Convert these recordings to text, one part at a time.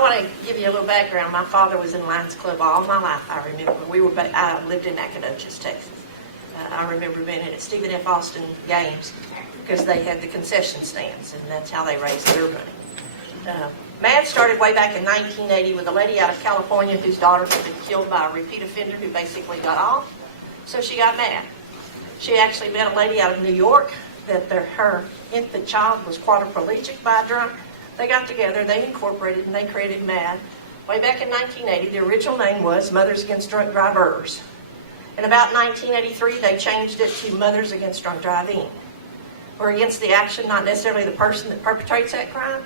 I want to give you a little background. My father was in Lions Club all my life. I remember I lived in Nacogdoches, Texas. I remember being at Stephen F. Austin games because they had the concession stands, and that's how they raised their money. MAD started way back in 1980 with a lady out of California whose daughter had been killed by a repeat offender who basically got off, so she got mad. She actually met a lady out of New York that her infant child was quadriplegic by a drunk. They got together, they incorporated, and they created MAD. Way back in 1980, the original name was Mothers Against Drunk Drivers. In about 1983, they changed it to Mothers Against Drunk Driving. We're against the action, not necessarily the person that perpetrates that crime,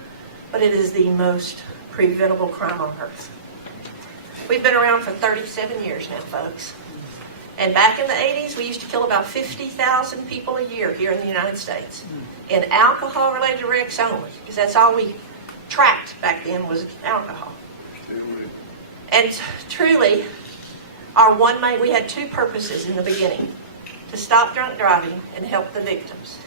but it is the most preventable crime on earth. We've been around for 37 years now, folks. And back in the 80s, we used to kill about 50,000 people a year here in the United States in alcohol-related wrecks only, because that's all we tracked back then was alcohol. And truly, we had two purposes in the beginning: to stop drunk driving and help the victims.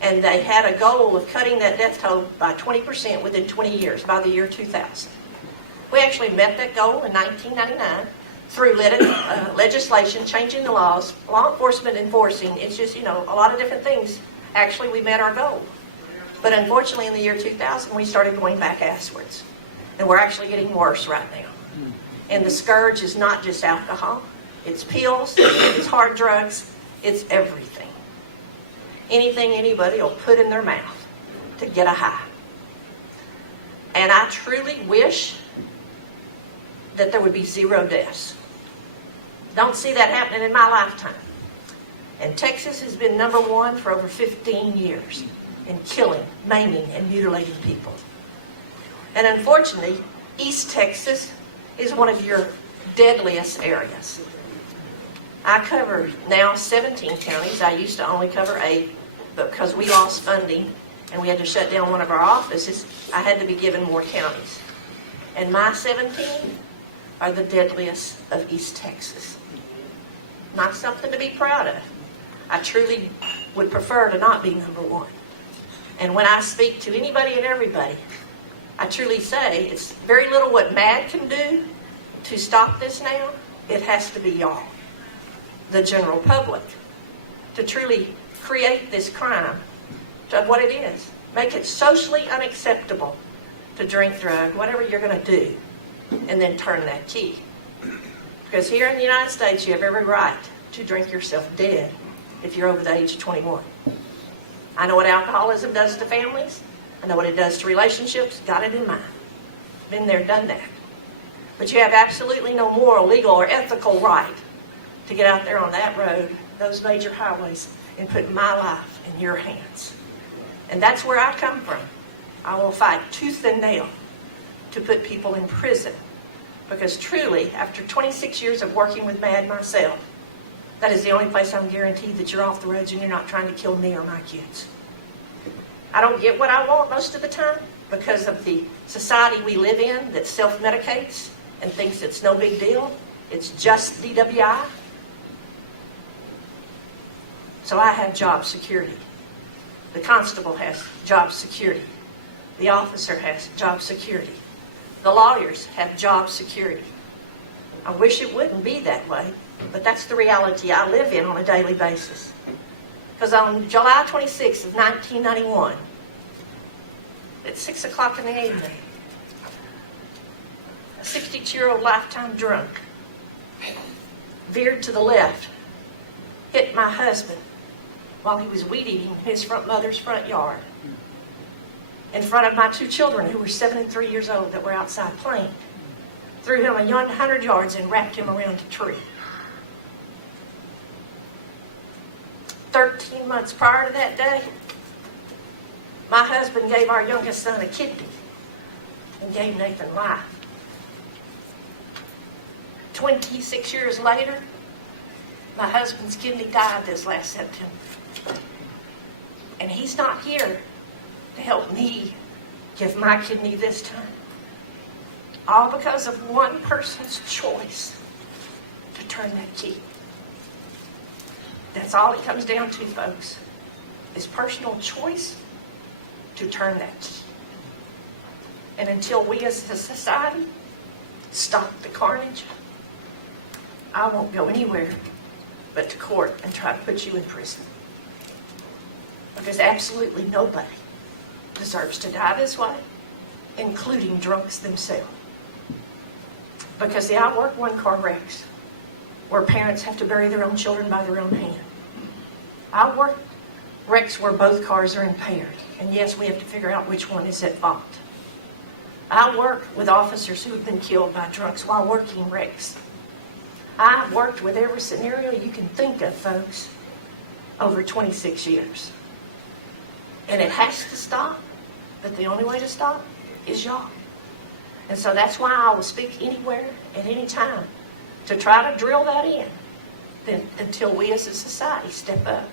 And they had a goal of cutting that death toll by 20% within 20 years, by the year 2000. We actually met that goal in 1999 through legislation, changing the laws, law enforcement enforcing. It's just, a lot of different things. Actually, we met our goal. But unfortunately, in the year 2000, we started going back asswards. And we're actually getting worse right now. And the scourge is not just alcohol. It's pills, it's hard drugs, it's everything. Anything anybody will put in their mouth to get a high. And I truly wish that there would be zero deaths. Don't see that happening in my lifetime. And Texas has been number one for over 15 years in killing, maiming, and mutilating people. And unfortunately, East Texas is one of your deadliest areas. I cover now 17 counties. I used to only cover 8, but because we lost funding and we had to shut down one of our offices, I had to be given more counties. And my 17 are the deadliest of East Texas. Not something to be proud of. I truly would prefer to not be number one. And when I speak to anybody and everybody, I truly say it's very little what MAD can do to stop this now. It has to be y'all, the general public, to truly create this crime of what it is. Make it socially unacceptable to drink, drug, whatever you're going to do, and then turn that key. Because here in the United States, you have every right to drink yourself dead if you're over the age of 21. I know what alcoholism does to families. I know what it does to relationships. Got it in mind. Been there, done that. But you have absolutely no moral, legal, or ethical right to get out there on that road, those major highways, and put my life in your hands. And that's where I come from. I will fight tooth and nail to put people in prison. Because truly, after 26 years of working with MAD myself, that is the only place I'm guaranteed that you're off the roads and you're not trying to kill me or my kids. I don't get what I want most of the time because of the society we live in that self-medicates and thinks it's no big deal. It's just DWI. So I have job security. The constable has job security. The officer has job security. The lawyers have job security. I wish it wouldn't be that way, but that's the reality I live in on a daily basis. Because on July 26th of 1991, at 6 o'clock in the evening, a 62-year-old lifetime drunk veered to the left, hit my husband while he was weed eating in his mother's front yard, in front of my 2 children who were 7 and 3 years old that were outside playing. Threw him 100 yards and wrapped him around a tree. 13 months prior to that day, my husband gave our youngest son a kidney and gave Nathan life. 26 years later, my husband's kidney died this last September. And he's not here to help me give my kidney this time. All because of one person's choice to turn that key. That's all it comes down to, folks, is personal choice to turn that key. And until we as a society stop the carnage, I won't go anywhere but to court and try to put you in prison. Because absolutely nobody deserves to die this way, including drunks themselves. Because see, I work one-car wrecks where parents have to bury their own children by their own hand. I work wrecks where both cars are impaired, and yes, we have to figure out which one is at fault. I work with officers who have been killed by drunks while working wrecks. I've worked with every scenario you can think of, folks, over 26 years. And it has to stop, but the only way to stop is y'all. And so that's why I will speak anywhere, at any time, to try to drill that in, then, until we as a society step up.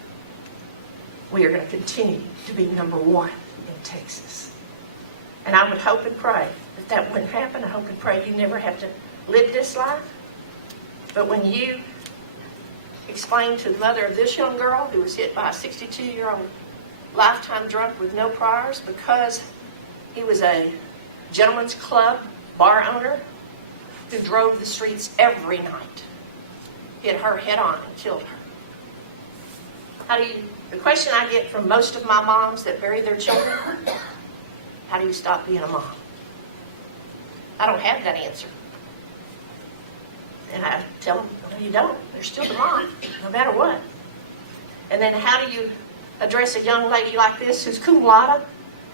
We are going to continue to be number one in Texas. And I would hope and pray that that wouldn't happen. I hope and pray you never have to live this life. But when you explain to the mother of this young girl who was hit by a 62-year-old lifetime drunk with no priors because he was a gentleman's club bar owner who drove the streets every night, hit her head on and killed her. The question I get from most of my moms that bury their children, how do you stop being a mom? I don't have that answer. And I tell them, no, you don't. They're still the mom, no matter what. And then how do you address a young lady like this who's cum laude,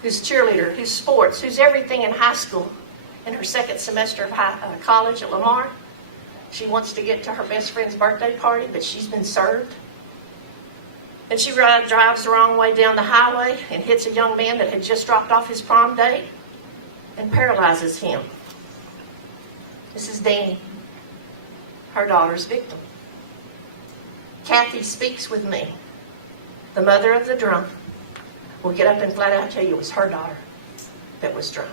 who's cheerleader, who's sports, who's everything in high school, in her second semester of college at Lamar? She wants to get to her best friend's birthday party, but she's been served. And she drives the wrong way down the highway and hits a young man that had just dropped off his prom date and paralyzes him. This is Danny, her daughter's victim. Kathy speaks with me. The mother of the drunk will get up and flat out tell you it was her daughter that was drunk.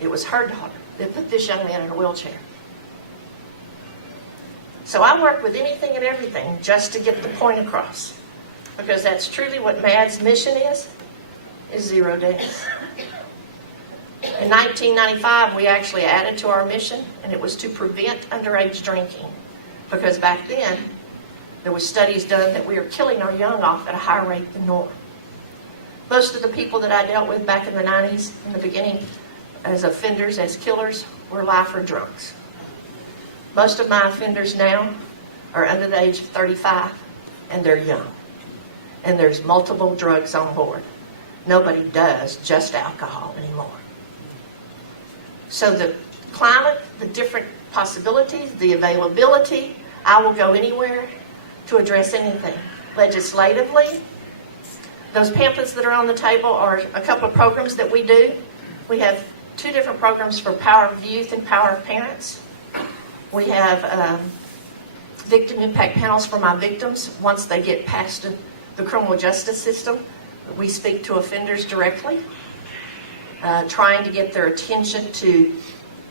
It was her daughter that put this young man in a wheelchair. So I work with anything and everything just to get the point across. Because that's truly what MAD's mission is 0 deaths. In 1995, we actually added to our mission, and it was to prevent underage drinking. Because back then, there was studies done that we were killing our young off at a higher rate than normal. Most of the people that I dealt with back in the 90s, in the beginning, as offenders, as killers, were lifer drunks. Most of my offenders now are under the age of 35, and they're young. And there's multiple drugs on board. Nobody does just alcohol anymore. So the climate, the different possibilities, the availability, I will go anywhere to address anything. Legislatively, those pamphlets that are on the table are a couple of programs that we do. We have 2 different programs for Power of Youth and Power of Parents. We have victim impact panels for my victims. Once they get past the criminal justice system, we speak to offenders directly, trying to get their attention to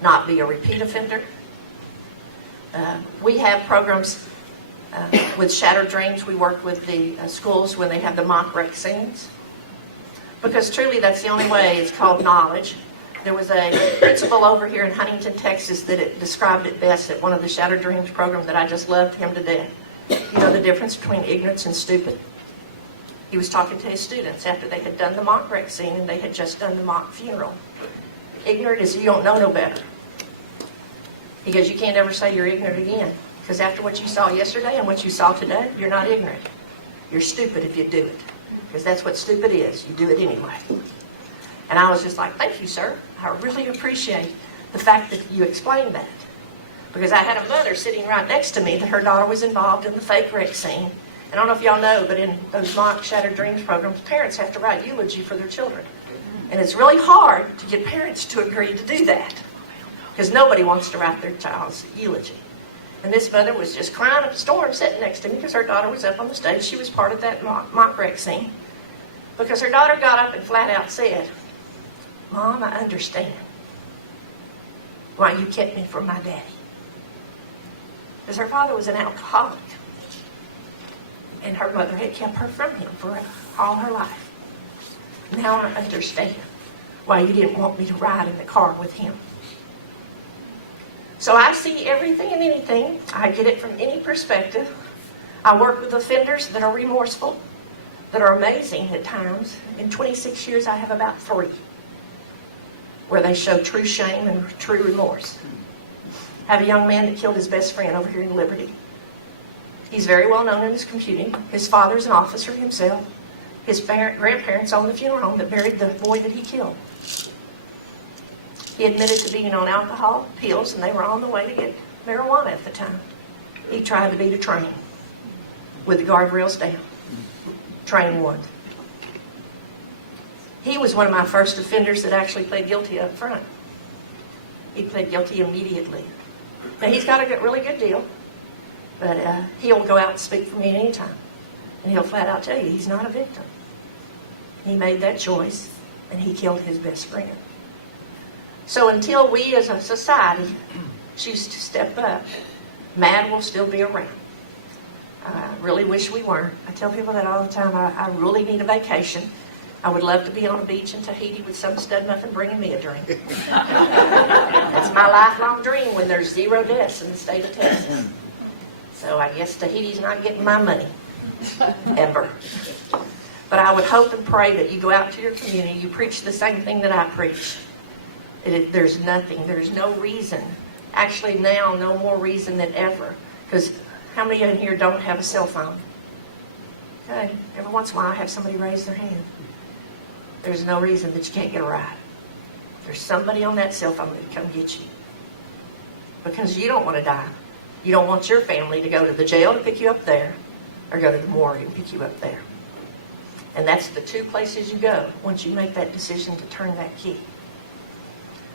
not be a repeat offender. We have programs with Shattered Dreams. We work with the schools when they have the mock wreck scenes. Because truly that's the only way. It's called knowledge. There was a principal over here in Huntington, Texas that described it best at one of the Shattered Dreams program that I just loved him to death. You know the difference between ignorance and stupid? He was talking to his students after they had done the mock wreck scene and they had just done the mock funeral. Ignorant is you don't know no better. He goes, you can't ever say you're ignorant again. Because after what you saw yesterday and what you saw today, you're not ignorant. You're stupid if you do it. Because that's what stupid is. You do it anyway. And I was just like, thank you, sir. I really appreciate the fact that you explained that. Because I had a mother sitting right next to me that her daughter was involved in the fake wreck scene. And I don't know if y'all know, but in those mock Shattered Dreams programs, parents have to write eulogy for their children. And it's really hard to get parents to agree to do that. Because nobody wants to write their child's eulogy. And this mother was just crying up a storm sitting next to me because her daughter was up on the stage. She was part of that mock wreck scene. Because her daughter got up and flat out said, Mom, I understand why you kept me from my daddy. Because her father was an alcoholic. And her mother had kept her from him for all her life. Now I understand why you didn't want me to ride in the car with him. So I see everything and anything. I get it from any perspective. I work with offenders that are remorseful, that are amazing at times. In 26 years, I have about 3 where they show true shame and true remorse. I have a young man that killed his best friend over here in Liberty. He's very well known in his community. His father's an officer himself. His grandparents owned the funeral home that buried the boy that he killed. He admitted to being on alcohol, pills, and they were on the way to get marijuana at the time. He tried to beat a train with the guardrails down. Train won. He was one of my first offenders that actually pled guilty up front. He pled guilty immediately. Now, he's got a really good deal, but he'll go out and speak for me at any time. And he'll flat out tell you he's not a victim. He made that choice, and he killed his best friend. So until we as a society choose to step up, MAD will still be around. I really wish we weren't. I tell people that all the time. I really need a vacation. I would love to be on a beach in Tahiti with some stud muffin bringing me a drink. That's my lifelong dream when there's 0 deaths in the state of Texas. So I guess Tahiti's not getting my money, ever. But I would hope and pray that you go out to your community, you preach the same thing that I preach. There's no reason. Actually now, no more reason than ever. Because how many in here don't have a cell phone? Okay, every once in a while I have somebody raise their hand. There's no reason that you can't get a ride. There's somebody on that cell phone that can come get you. Because you don't want to die. You don't want your family to go to the jail to pick you up there, or go to the morgue and pick you up there. And that's the 2 places you go once you make that decision to turn that key.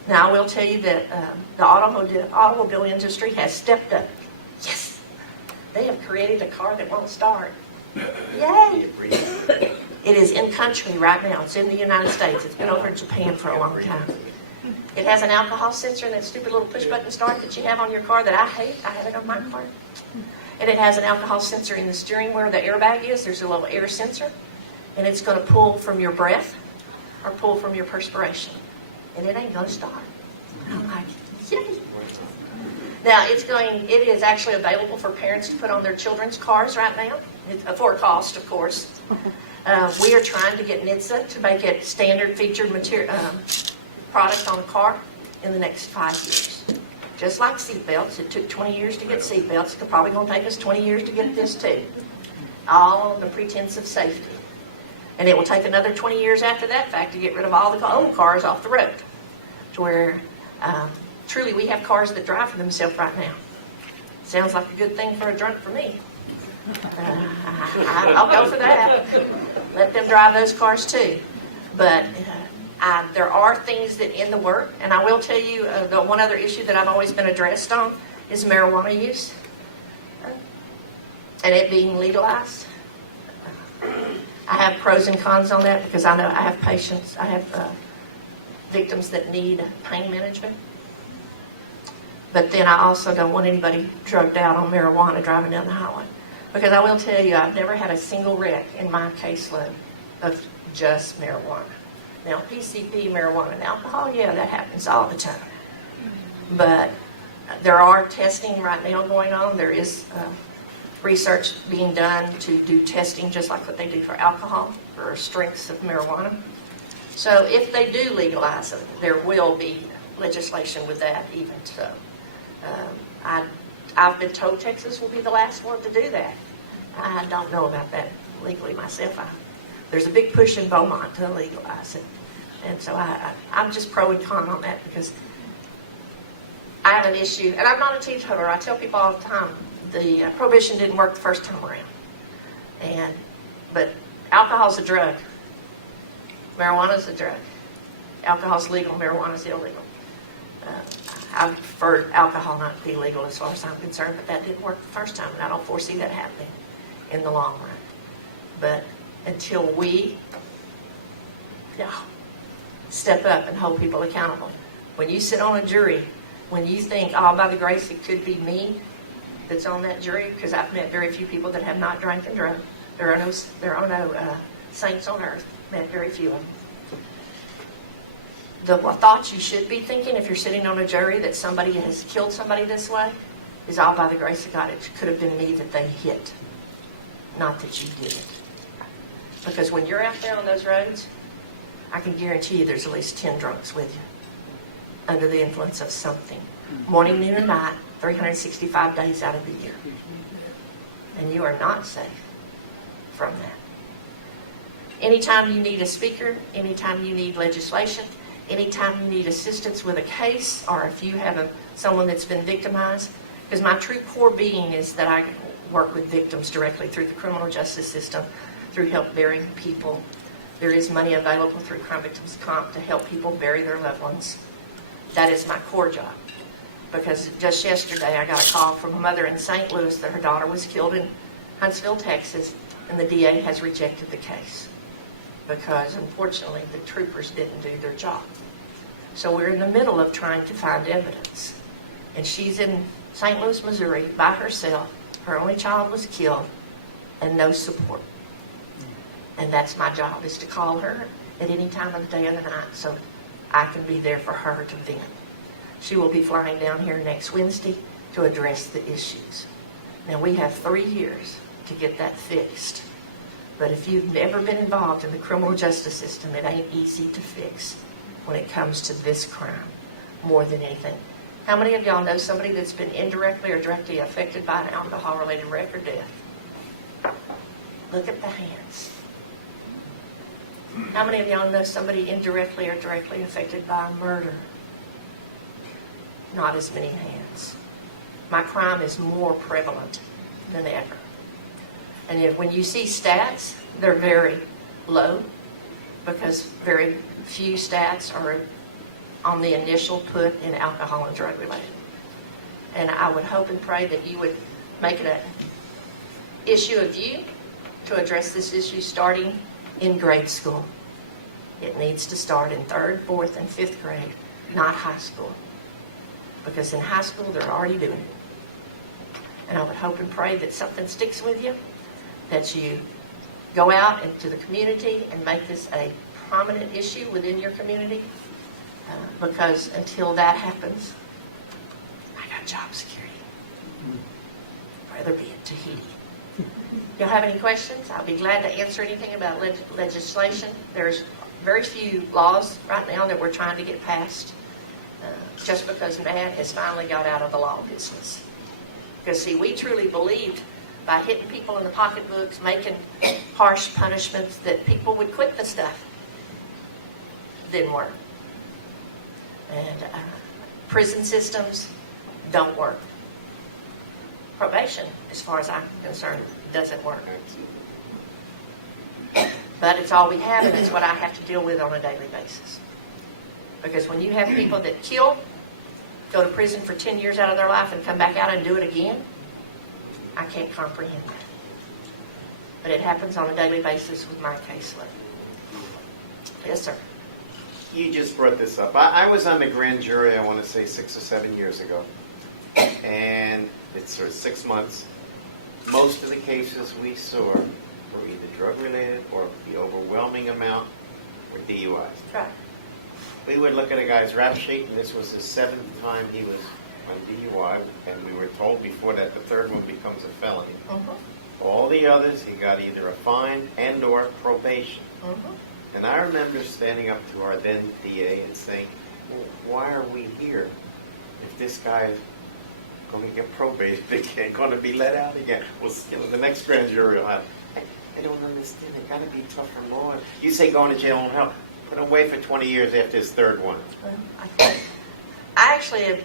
Now, I will tell you that the automobile industry has stepped up. Yes! They have created a car that won't start. Yay! It is in country right now. It's in the United States. It's been over in Japan for a long time. It has an alcohol sensor and that stupid little push-button start that you have on your car that I hate. I have it on my car. And it has an alcohol sensor in the steering where the airbag is. There's a little air sensor. And it's going to pull from your breath or pull from your perspiration. And it ain't going to start. I'm like, yay! Now, it is actually available for parents to put on their children's cars right now, for a cost, of course. We are trying to get NHTSA to make it standard featured product on a car in the next 5 years. Just like seatbelts, it took 20 years to get seatbelts. It's probably going to take us 20 years to get this too. All on the pretense of safety. And it will take another 20 years after that fact to get rid of all the old cars off the road. To where truly we have cars that drive for themselves right now. Sounds like a good thing for a drunk for me. I'll go for that. Let them drive those cars too. But there are things that in the work, and I will tell you the one other issue that I've always been addressed on is marijuana use and it being legalized. I have pros and cons on that because I know I have patients, I have victims that need pain management. But then I also don't want anybody drugged out on marijuana driving down the highway. Because I will tell you, I've never had a single wreck in my caseload of just marijuana. Now, PCP, marijuana, and alcohol, yeah, that happens all the time. But there are testing right now going on. There is research being done to do testing just like what they do for alcohol, for strengths of marijuana. So if they do legalize it, there will be legislation with that even so. I've been told Texas will be the last one to do that. I don't know about that legally myself. There's a big push in Beaumont to legalize it. And so I'm just pro and con on that because I have an issue, and I'm not a teetotaler. I tell people all the time, the prohibition didn't work the first time around. But alcohol's a drug. Marijuana's a drug. Alcohol's legal, marijuana's illegal. I prefer alcohol not to be legal as far as I'm concerned, but that didn't work the first time, and I don't foresee that happening in the long run. But until we step up and hold people accountable. When you sit on a jury, when you think, oh, by the grace, it could be me that's on that jury, because I've met very few people that have not drank and drunk. There are no saints on earth. Met very few of them. The thoughts you should be thinking if you're sitting on a jury that somebody has killed somebody this way is all by the grace of God. It could have been me that they hit, not that you did it. Because when you're out there on those roads, I can guarantee you there's at least 10 drunks with you under the influence of something. Morning, noon, and night, 365 days out of the year. And you are not safe from that. Anytime you need a speaker, anytime you need legislation, anytime you need assistance with a case, or if you have someone that's been victimized, because my true core being is that I work with victims directly through the criminal justice system, through help burying people. There is money available through Crime Victims Comp to help people bury their loved ones. That is my core job. Because just yesterday I got a call from a mother in St. Louis that her daughter was killed in Huntsville, Texas, and the DA has rejected the case because, unfortunately, the troopers didn't do their job. So we're in the middle of trying to find evidence. And she's in St. Louis, Missouri, by herself. Her only child was killed, and no support. And that's my job, is to call her at any time of the day or the night so I can be there for her to vent. She will be flying down here next Wednesday to address the issues. Now, we have 3 years to get that fixed. But if you've never been involved in the criminal justice system, it ain't easy to fix when it comes to this crime more than anything. How many of y'all know somebody that's been indirectly or directly affected by an alcohol-related wreck or death? Look at the hands. How many of y'all know somebody indirectly or directly affected by a murder? Not as many hands. My crime is more prevalent than ever. And yet when you see stats, they're very low because very few stats are on the initial put in alcohol and drug related. And I would hope and pray that you would make it an issue of you to address this issue starting in grade school. It needs to start in 3rd, 4th, and 5th grade, not high school. Because in high school, they're already doing it. And I would hope and pray that something sticks with you, that you go out into the community and make this a prominent issue within your community. Because until that happens, I got job security. I'd rather be in Tahiti. Y'all have any questions? I'll be glad to answer anything about legislation. There's very few laws right now that we're trying to get passed. Just because Matt has finally got out of the law business. Because, see, we truly believed by hitting people in the pocketbooks, making harsh punishments, that people would quit the stuff. Didn't work. And prison systems don't work. Probation, as far as I'm concerned, doesn't work. But it's all we have, and it's what I have to deal with on a daily basis. Because when you have people that kill, go to prison for 10 years out of their life and come back out and do it again, I can't comprehend that. But it happens on a daily basis with my caseload. Yes, sir. You just brought this up. I was on the grand jury, I want to say 6 or 7 years ago. And it's sort of 6 months. Most of the cases we saw were either drug-related or the overwhelming amount were DUIs. Right. We would look at a guy's rap sheet, and this was his 7th time he was on DUI, and we were told before that the 3rd one becomes a felony. All the others, he got either a fine and or probation. And I remember standing up to our then DA and saying, well, why are we here if this guy is going to get probated again, going to be let out again? Well, the next grand jury will have, I don't understand. It got to be tougher law. You say going to jail won't help. Put him away for 20 years after his 3rd one. I actually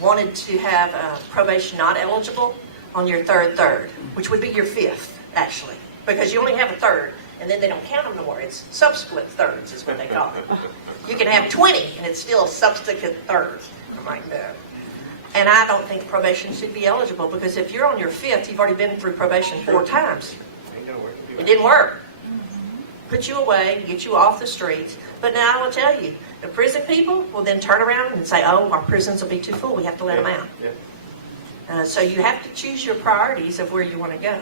wanted to have probation not eligible on your third, which would be your 5th, actually, because you only have a 3rd, and then they don't count them no more. It's subsequent 3rds is what they call it. You can have 20, and it's still subsequent 3rds. I'm like, no. And I don't think probation should be eligible, because if you're on your 5th, you've already been through probation 4 times. It didn't work. Put you away, get you off the streets. But now I will tell you, the prison people will then turn around and say, oh, our prisons will be too full, we have to let them out. So you have to choose your priorities of where you want to go.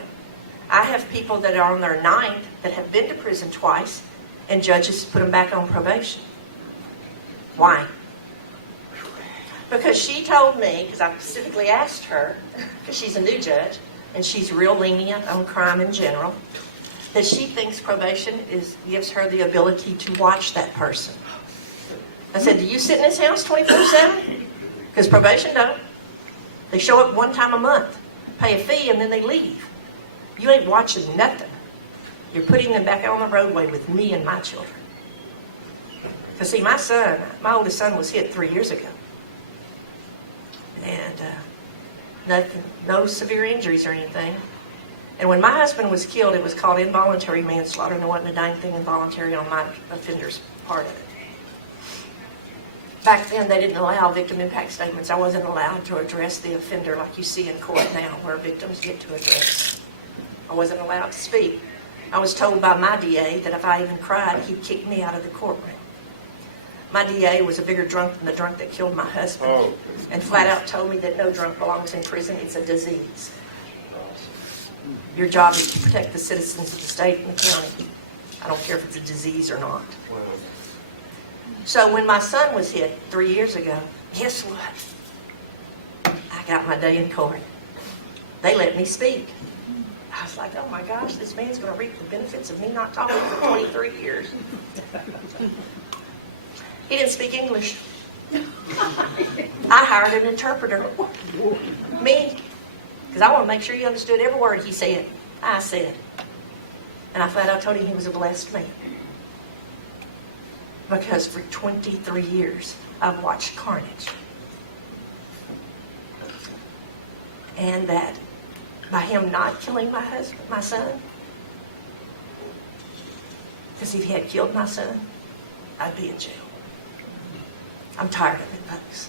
I have people that are on their 9th that have been to prison twice, and judges put them back on probation. Why? Because she told me, because I specifically asked her, because she's a new judge, and she's real lenient on crime in general, that she thinks probation gives her the ability to watch that person. I said, do you sit in this house 24/7? Because probation don't. They show up one time a month, pay a fee, and then they leave. You ain't watching nothing. You're putting them back out on the roadway with me and my children. Because see, my oldest son was hit 3 years ago. And nothing, no severe injuries or anything. And when my husband was killed, it was called involuntary manslaughter, and there wasn't a dang thing involuntary on my offender's part of it. Back then, they didn't allow victim impact statements. I wasn't allowed to address the offender like you see in court now, where victims get to address. I wasn't allowed to speak. I was told by my DA that if I even cried, he'd kick me out of the courtroom. My DA was a bigger drunk than the drunk that killed my husband, and flat out told me that no drunk belongs in prison. It's a disease. Your job is to protect the citizens of the state and the county. I don't care if it's a disease or not. So when my son was hit 3 years ago, guess what? I got my day in court. They let me speak. I was like, oh my gosh, this man's going to reap the benefits of me not talking for 23 years. He didn't speak English. I hired an interpreter. Me. Because I want to make sure he understood every word he said. I said. And I flat out told him he was a blessed man. Because for 23 years, I've watched carnage. And that by him not killing my son, because if he had killed my son, I'd be in jail. I'm tired of it, folks.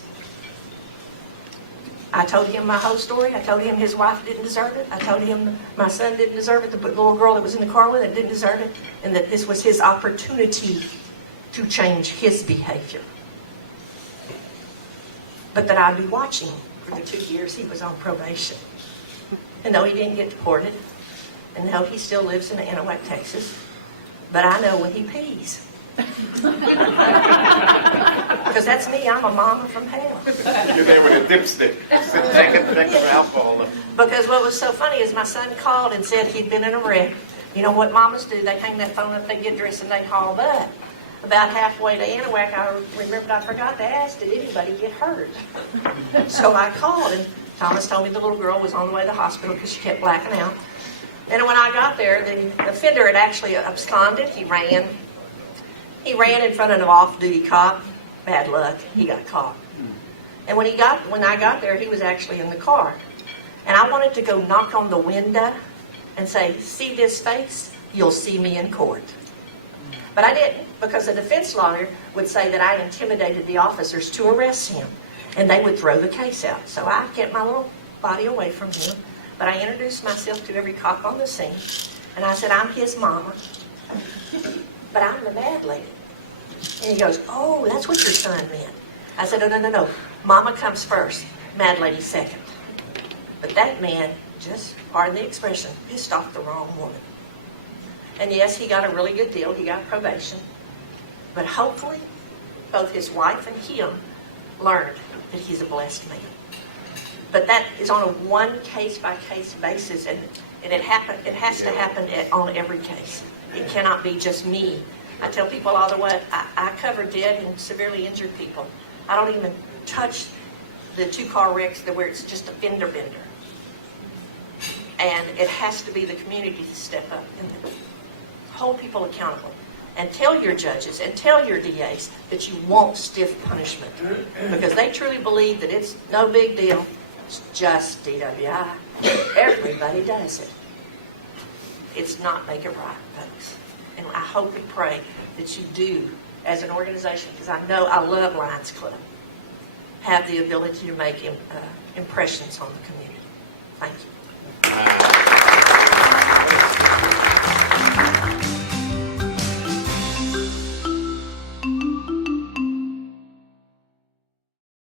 I told him my whole story. I told him his wife didn't deserve it. I told him my son didn't deserve it, the little girl that was in the car with it didn't deserve it, and that this was his opportunity to change his behavior. But that I'd be watching for the 2 years he was on probation. And no, he didn't get deported. And no, he still lives in Anahuac, Texas. But I know when he pees. Because that's me. I'm a mama from hell. You're there with a dipstick, taking extra alcohol. Because what was so funny is my son called and said he'd been in a wreck. You know what mamas do? They hang that phone up, they get dressed, and they haul butt. About halfway to Anahuac, I remembered I forgot to ask, did anybody get hurt? So I called, and Thomas told me the little girl was on the way to the hospital because she kept blacking out. And when I got there, the offender had actually absconded. He ran in front of an off-duty cop. Bad luck. He got caught. And when I got there, he was actually in the car. And I wanted to go knock on the window and say, see this face? You'll see me in court. But I didn't, because the defense lawyer would say that I intimidated the officers to arrest him, and they would throw the case out. So I kept my little body away from him, but I introduced myself to every cop on the scene, and I said, I'm his mama, but I'm the mad lady. And he goes, oh, that's what your son meant. I said, no. Mama comes first, mad lady second. But that man, just pardon the expression, pissed off the wrong woman. And yes, he got a really good deal. He got probation. But hopefully, both his wife and him learned that he's a blessed man. But that is on a one case-by-case basis, and it has to happen on every case. It cannot be just me. I tell people all the way, I cover dead and severely injured people. I don't even touch the 2-car wrecks where it's just a fender bender. And it has to be the community to step up and hold people accountable. And tell your judges and tell your DAs that you want stiff punishment. Because they truly believe that it's no big deal. It's just DWI. Everybody does it. It's not make it right, folks. And I hope and pray that you do, as an organization, because I know I love Lions Club, have the ability to make impressions on the community. Thank you.